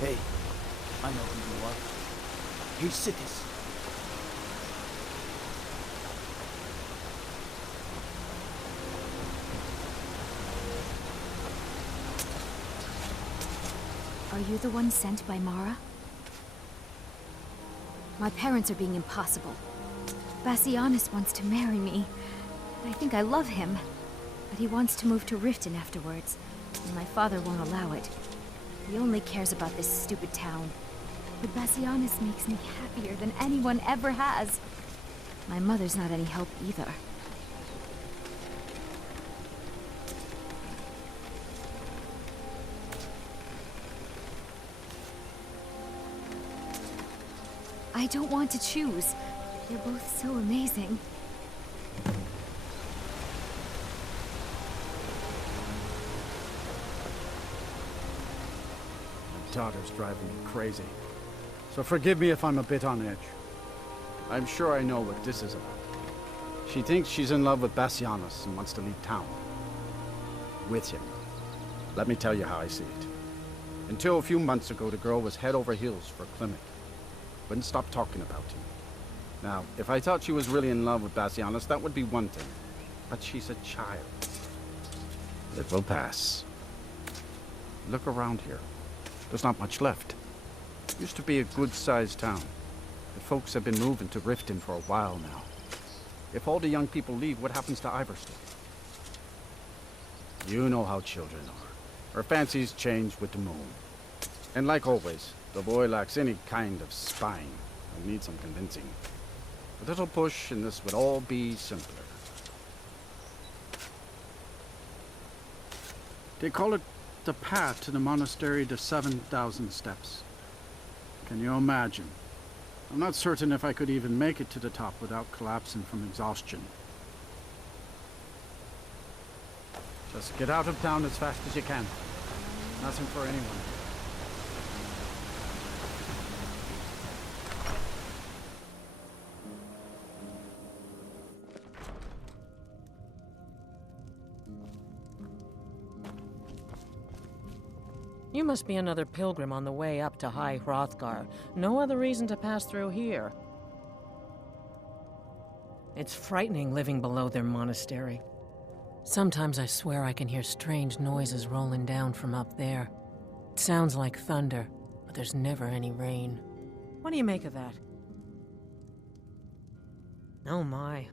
Hey, I know who you are. Hey, Sickes. Are you the one sent by Mara? My parents are being impossible. Bassianus wants to marry me. I think I love him. But he wants to move to Riften afterwards, and my father won't allow it. He only cares about this stupid town. But Bassianus makes me happier than anyone ever has. My mother's not any help either. I don't want to choose. They're both so amazing. My daughter's driving me crazy. So forgive me if I'm a bit on edge. I'm sure I know what this is about. She thinks she's in love with Bassianus and wants to leave town. With him. Let me tell you how I see it. Until a few months ago, the girl was head over heels for Clement. Wouldn't stop talking about him. Now, if I thought she was really in love with Bassianus, that would be one thing. But she's a child. It will pass. Look around here. There's not much left. Used to be a good-sized town. The folks have been moving to Riften for a while now. If all the young people leave, what happens to Iverstead? You know how children are. Her fancies change with the moon. And like always, the boy lacks any kind of spine and needs some convincing. A little push and this would all be simpler. They call it the path to the monastery to 7,000 steps. Can you imagine? I'm not certain if I could even make it to the top without collapsing from exhaustion. Just get out of town as fast as you can. Nothing for anyone. You must be another pilgrim on the way up to High Hrothgar. No other reason to pass through here. It's frightening living below their monastery. Sometimes I swear I can hear strange noises rolling down from up there. It sounds like thunder, but there's never any rain. What do you make of that? Oh my.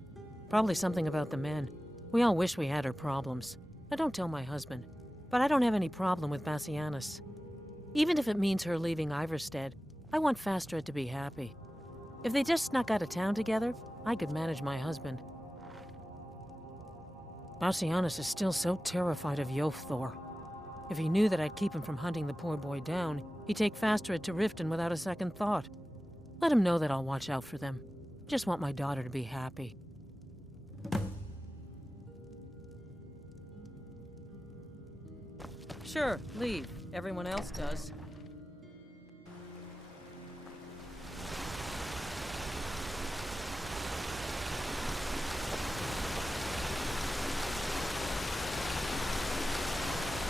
Probably something about the men. We all wish we had her problems. I don't tell my husband. But I don't have any problem with Bassianus. Even if it means her leaving Iverstead, I want Fastred to be happy. If they just snuck out of town together, I could manage my husband. Bassianus is still so terrified of Yofthor. If he knew that I'd keep him from hunting the poor boy down, he'd take Fastred to Riften without a second thought. Let him know that I'll watch out for them. Just want my daughter to be happy. Sure, leave. Everyone else does.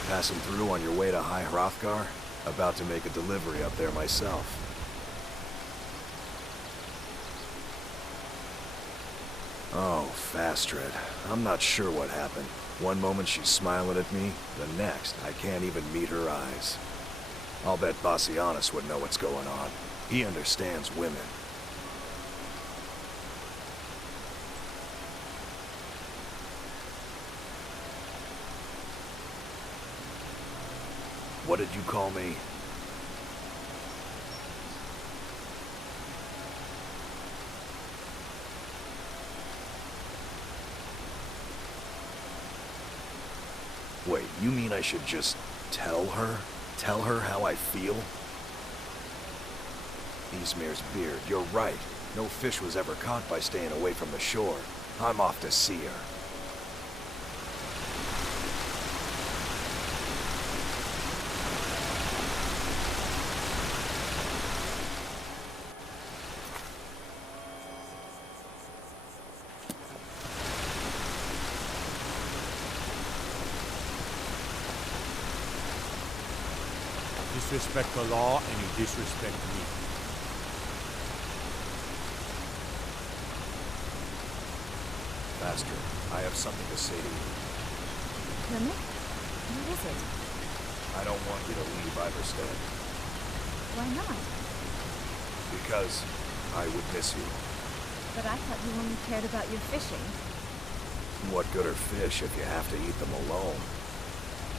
Passing through on your way to High Hrothgar? About to make a delivery up there myself. Oh, Fastred. I'm not sure what happened. One moment she's smiling at me, the next I can't even meet her eyes. I'll bet Bassianus would know what's going on. He understands women. What did you call me? Wait, you mean I should just tell her? Tell her how I feel? Ysmir's beard, you're right. No fish was ever caught by staying away from the shore. I'm off to see her. disrespect the law and you disrespect me. Master, I have something to say to you. Clement? What is it? I don't want you to leave Iverstead. Why not? Because I would miss you. But I thought you only cared about your fishing. What good are fish if you have to eat them alone?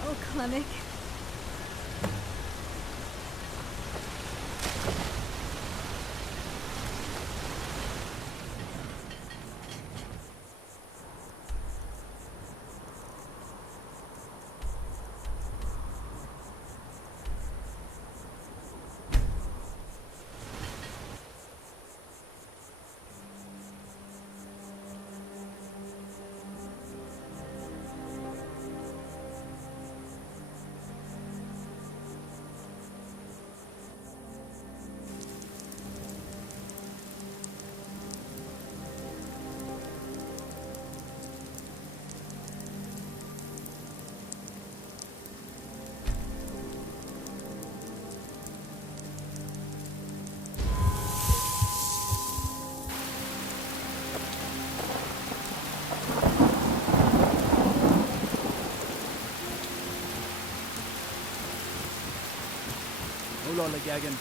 Oh, Clement. Lollygagging.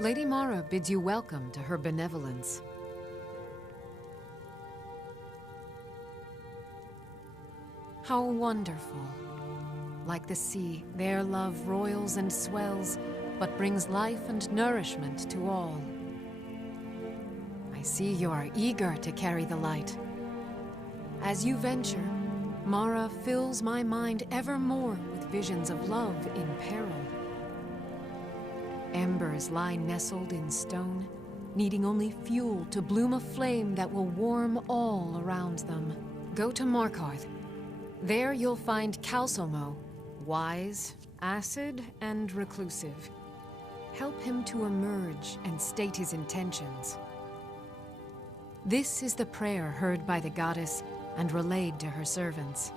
Lady Mara bids you welcome to her benevolence. How wonderful. Like the sea, their love roils and swells, but brings life and nourishment to all. I see you are eager to carry the light. As you venture, Mara fills my mind ever more with visions of love in peril. Embers lie nestled in stone, needing only fuel to bloom a flame that will warm all around them. Go to Markarth. There you'll find Calsomo, wise, acid, and reclusive. Help him to emerge and state his intentions. This is the prayer heard by the goddess and relayed to her servants.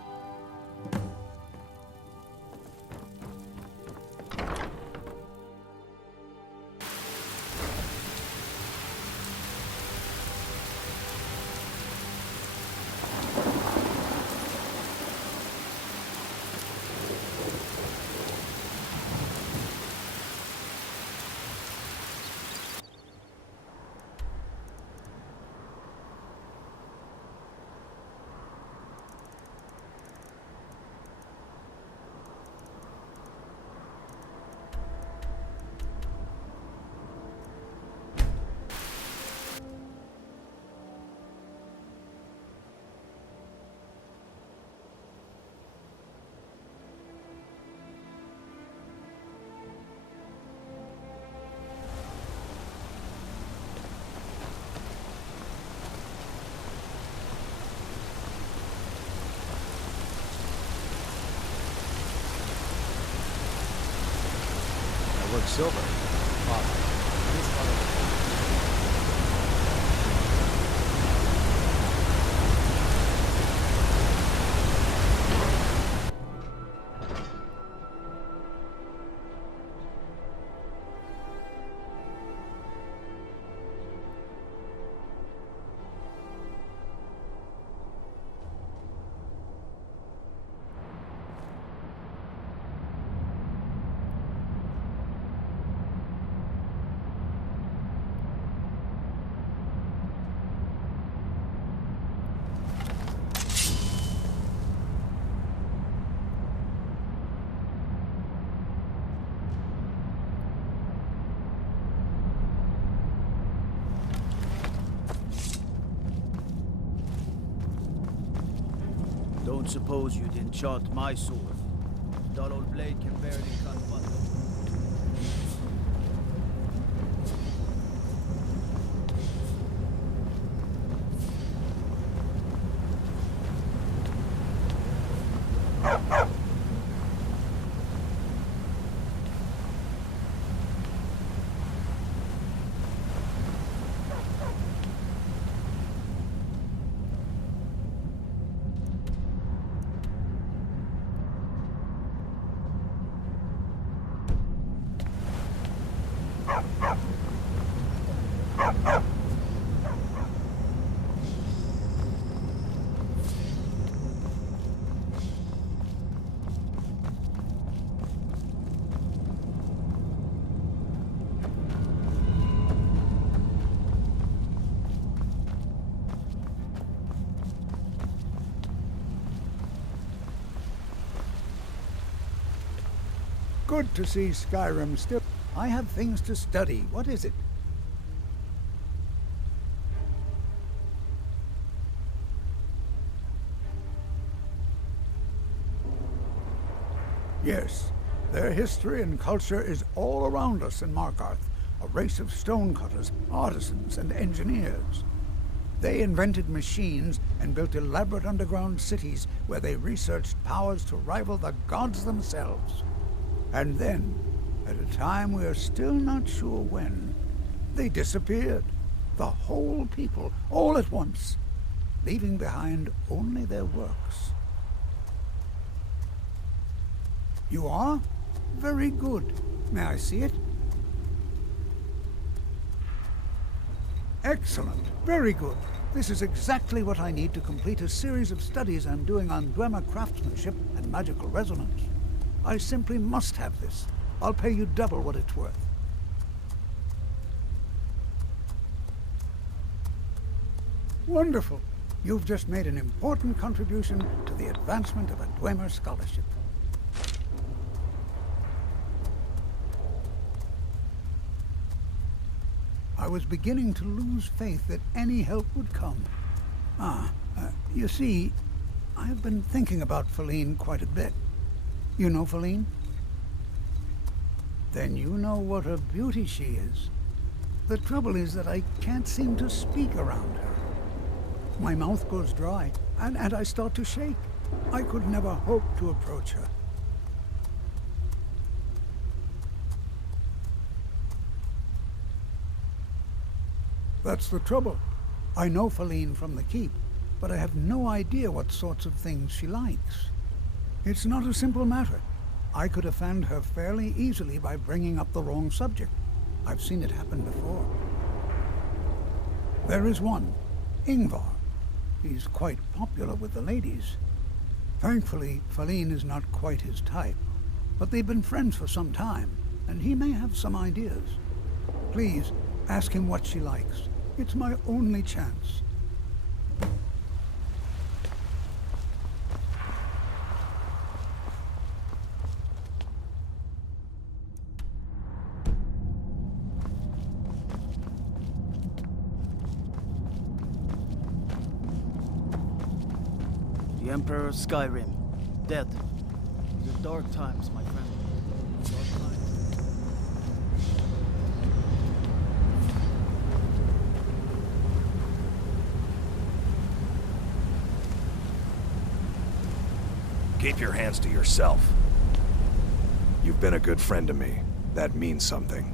Work silver. Don't suppose you'd enchant my sword. Dull old blade can barely cut butter. good to see Skyrim still. I have things to study. What is it? Yes, their history and culture is all around us in Markarth, a race of stonecutters, artisans, and engineers. They invented machines and built elaborate underground cities where they researched powers to rival the gods themselves. And then, at a time we are still not sure when, they disappeared. The whole people, all at once, leaving behind only their works. You are? Very good. May I see it? Excellent. Very good. This is exactly what I need to complete a series of studies I'm doing on Dwemer craftsmanship and magical resonance. I simply must have this. I'll pay you double what it's worth. Wonderful. You've just made an important contribution to the advancement of a Dwemer scholarship. I was beginning to lose faith that any help would come. You see, I've been thinking about Feline quite a bit. You know Feline? Then you know what a beauty she is. The trouble is that I can't seem to speak around her. My mouth goes dry, and I start to shake. I could never hope to approach her. That's the trouble. I know Feline from the keep, but I have no idea what sorts of things she likes. It's not a simple matter. I could offend her fairly easily by bringing up the wrong subject. I've seen it happen before. There is one, Ingvar. He's quite popular with the ladies. Thankfully, Feline is not quite his type, but they've been friends for some time, and he may have some ideas. Please, ask him what she likes. It's my only chance. The Emperor of Skyrim, dead. The dark times, my friend. Dark times. Keep your hands to yourself. You've been a good friend to me. That means something.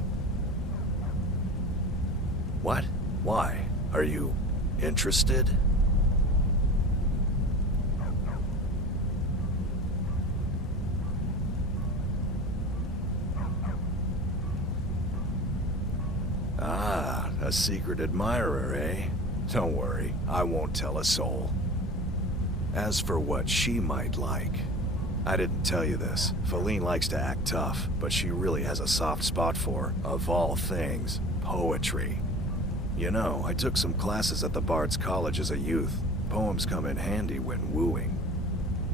What? Why? Are you interested? Ah, a secret admirer, eh? Don't worry, I won't tell a soul. As for what she might like, I didn't tell you this. Feline likes to act tough, but she really has a soft spot for, of all things, poetry. You know, I took some classes at the Bard's College as a youth. Poems come in handy when wooing.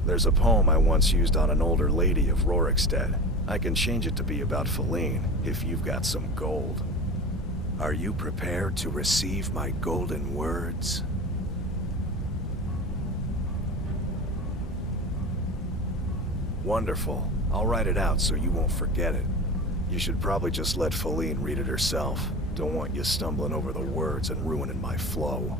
There's a poem I once used on an older lady of Rorikstead. I can change it to be about Feline, if you've got some gold. Are you prepared to receive my golden words? Wonderful. I'll write it out so you won't forget it. You should probably just let Feline read it herself. Don't want you stumbling over the words and ruining my flow.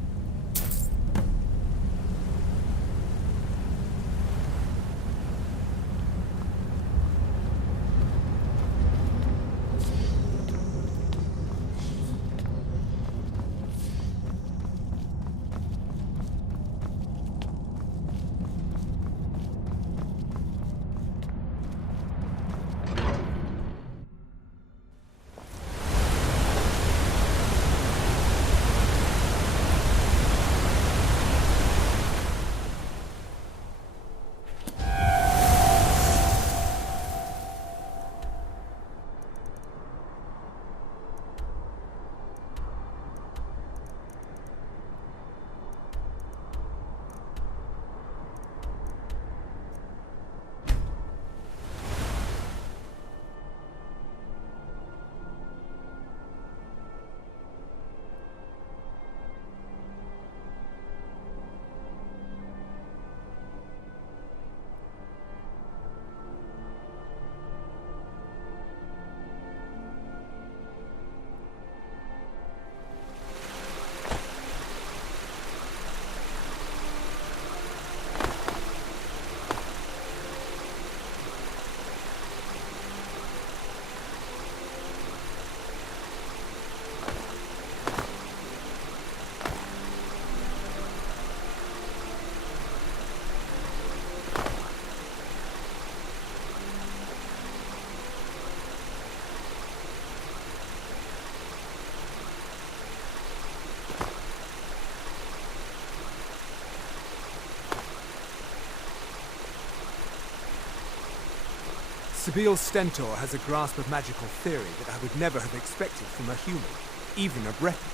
Sibyl Stentor has a grasp of magical theory that I would never have expected from a human, even a Breton.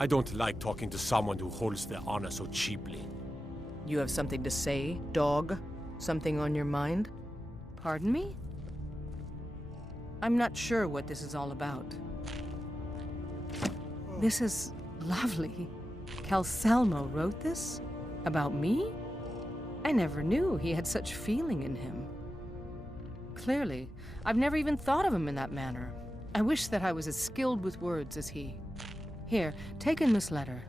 I don't like talking to someone who holds their honor so cheaply. You have something to say, dog? Something on your mind? Pardon me? I'm not sure what this is all about. This is lovely. Calsalmo wrote this? About me? I never knew he had such feeling in him. Clearly, I've never even thought of him in that manner. I wish that I was as skilled with words as he. Here, take in this letter.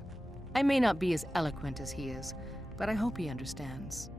I may not be as eloquent as he is, but I hope he understands.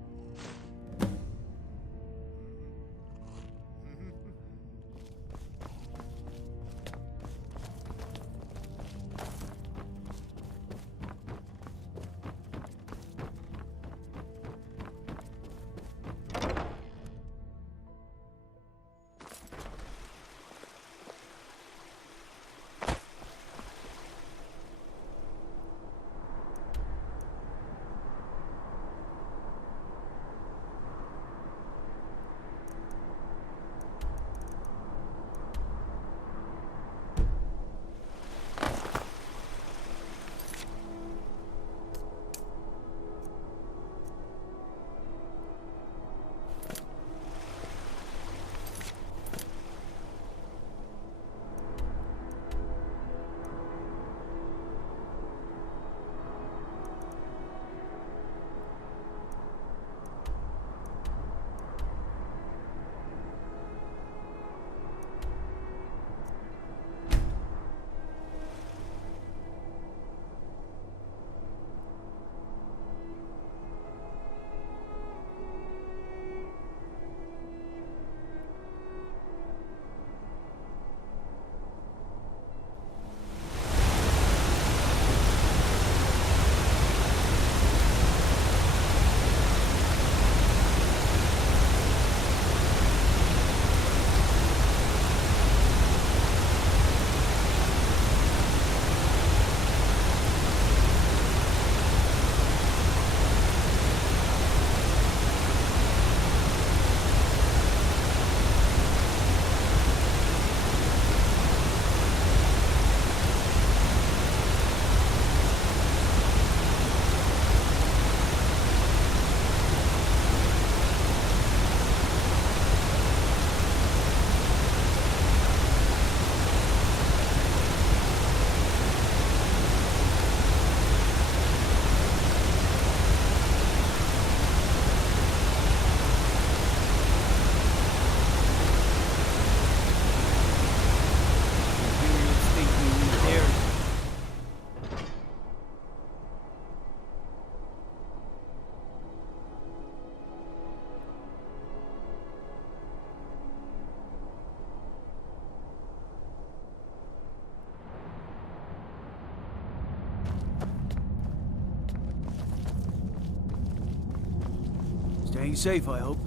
Staying safe, I hope.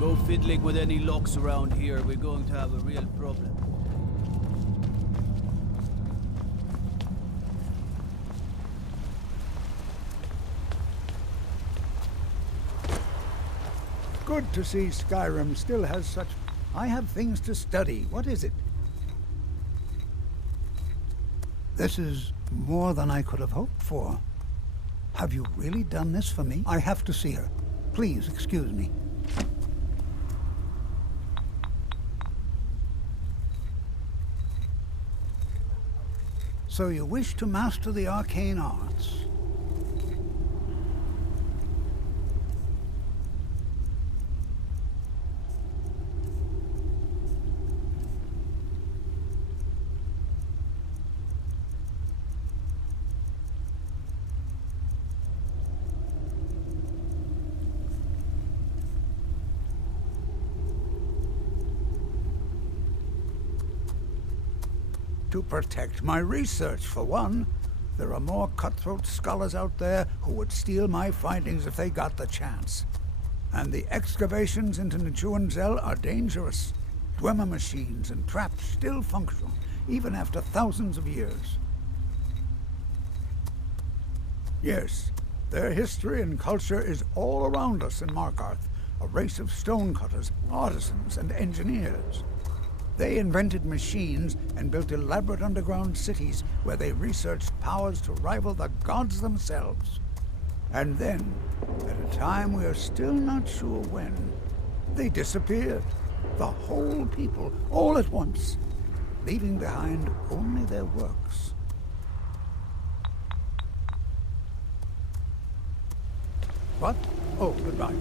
Go fiddling with any locks around here, we're going to have a real problem. Good to see Skyrim still has such... I have things to study. What is it? This is more than I could have hoped for. Have you really done this for me? I have to see her. Please, excuse me. So you wish to master the arcane arts? To protect my research, for one. There are more cutthroat scholars out there who would steal my findings if they got the chance. And the excavations into Nichuanzel are dangerous. Dwemer machines and traps still function, even after thousands of years. Yes, their history and culture is all around us in Markarth, a race of stonecutters, artisans, and engineers. They invented machines and built elaborate underground cities where they researched powers to rival the gods themselves. And then, at a time we are still not sure when, they disappeared. The whole people, all at once, leaving behind only their works. What? Oh, goodbye.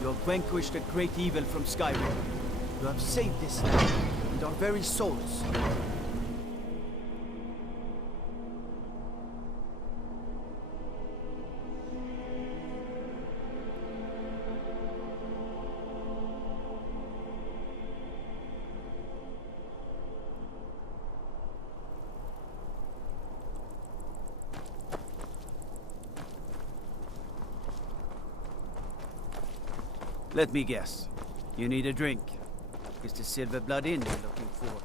You have vanquished a great evil from Skyrim. You have saved this land and our very souls. Let me guess. You need a drink. It's the Silver Blood Inn you're looking for.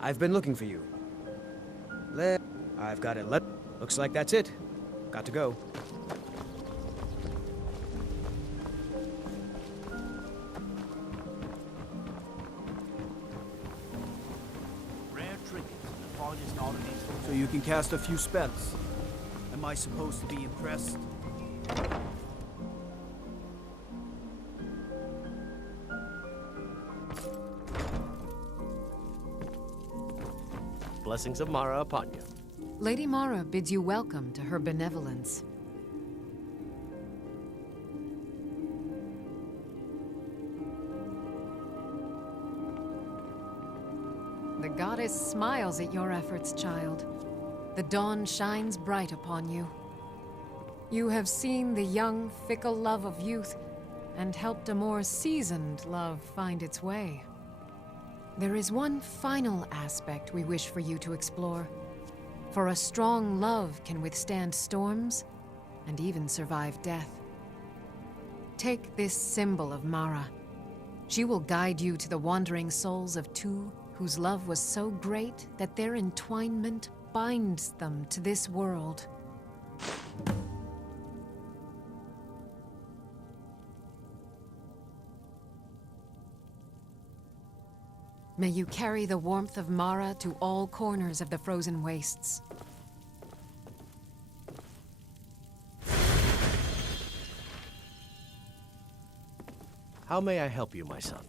I've been looking for you. I've got it. Looks like that's it. Got to go. Rare trinket. The finest oddities. So you can cast a few spells. Am I supposed to be impressed? Blessings of Mara upon you. Lady Mara bids you welcome to her benevolence. The goddess smiles at your efforts, child. The dawn shines bright upon you. You have seen the young, fickle love of youth, and helped a more seasoned love find its way. There is one final aspect we wish for you to explore. For a strong love can withstand storms, and even survive death. Take this symbol of Mara. She will guide you to the wandering souls of two whose love was so great that their entwinement binds them to this world. May you carry the warmth of Mara to all corners of the frozen wastes. How may I help you, my son?